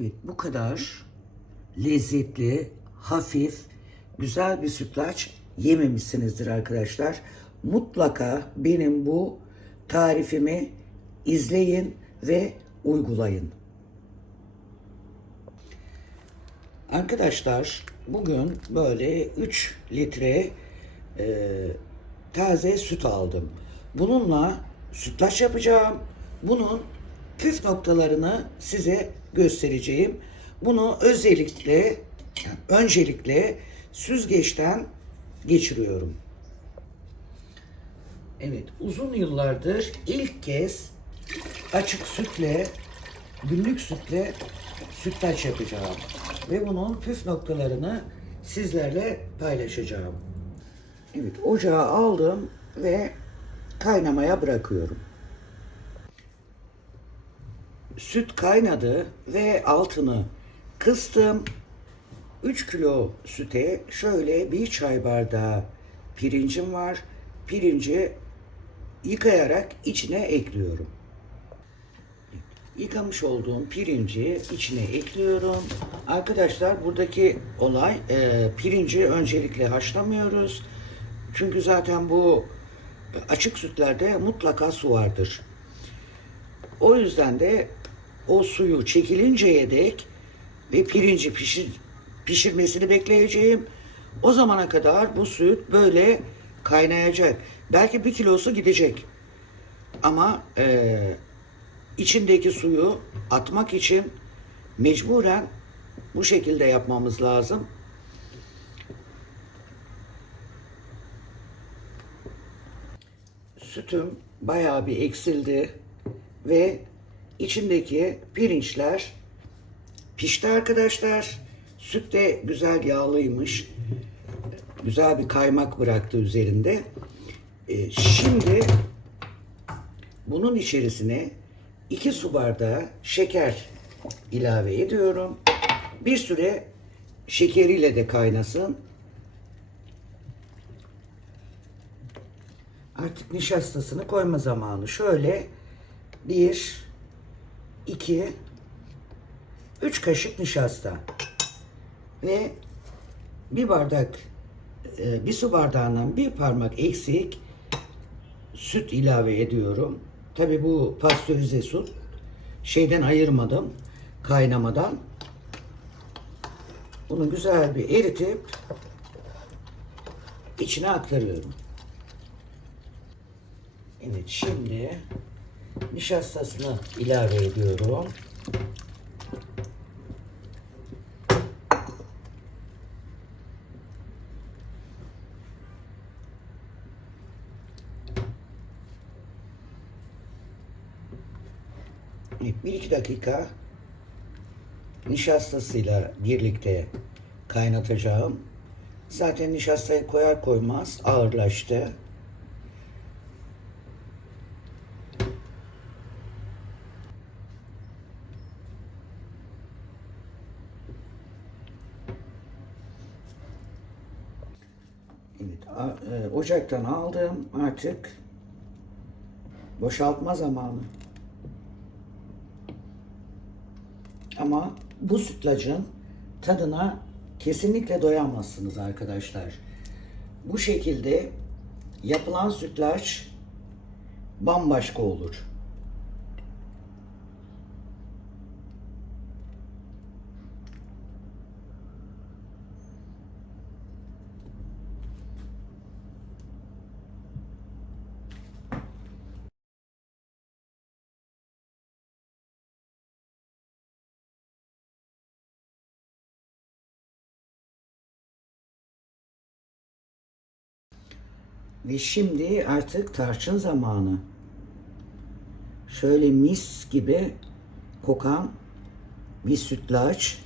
Evet bu kadar lezzetli, hafif, güzel bir sütlaç yememişsinizdir arkadaşlar. Mutlaka benim bu tarifimi izleyin ve uygulayın. Arkadaşlar bugün böyle 3 litre e, taze süt aldım. Bununla sütlaç yapacağım. Bunun püf noktalarını size göstereceğim. Bunu özellikle öncelikle süzgeçten geçiriyorum. Evet, uzun yıllardır ilk kez açık sütle, günlük sütle sütlaç yapacağım. Ve bunun püf noktalarını sizlerle paylaşacağım. Evet, ocağa aldım ve kaynamaya bırakıyorum. Süt kaynadı ve altını kıstım. 3 kilo süte şöyle bir çay bardağı pirincim var. Pirinci yıkayarak içine ekliyorum. Yıkamış olduğum pirinci içine ekliyorum. Arkadaşlar buradaki olay e, pirinci öncelikle haşlamıyoruz. Çünkü zaten bu açık sütlerde mutlaka su vardır. O yüzden de o suyu çekilinceye dek ve pirinci pişir, pişirmesini bekleyeceğim. O zamana kadar bu süt böyle kaynayacak. Belki bir kilosu gidecek. Ama eee içindeki suyu atmak için mecburen bu şekilde yapmamız lazım. Sütüm bayağı bir eksildi ve içindeki pirinçler pişti arkadaşlar. Süt de güzel yağlıymış. Güzel bir kaymak bıraktı üzerinde. Ee, şimdi bunun içerisine 2 su bardağı şeker ilave ediyorum. Bir süre şekeriyle de kaynasın. Artık nişastasını koyma zamanı. Şöyle bir, iki, üç kaşık nişasta ve bir bardak, e, bir su bardağından bir parmak eksik süt ilave ediyorum. Tabi bu pastörize süt. Şeyden ayırmadım. Kaynamadan. Bunu güzel bir eritip içine aktarıyorum. Evet şimdi nişastasını ilave ediyorum. Bir iki dakika nişastasıyla birlikte kaynatacağım. Zaten nişastayı koyar koymaz ağırlaştı. Ocaktan aldım artık boşaltma zamanı. Ama bu sütlacın tadına kesinlikle doyamazsınız arkadaşlar. Bu şekilde yapılan sütlaç bambaşka olur. Ve şimdi artık tarçın zamanı. Şöyle mis gibi kokan bir sütlaç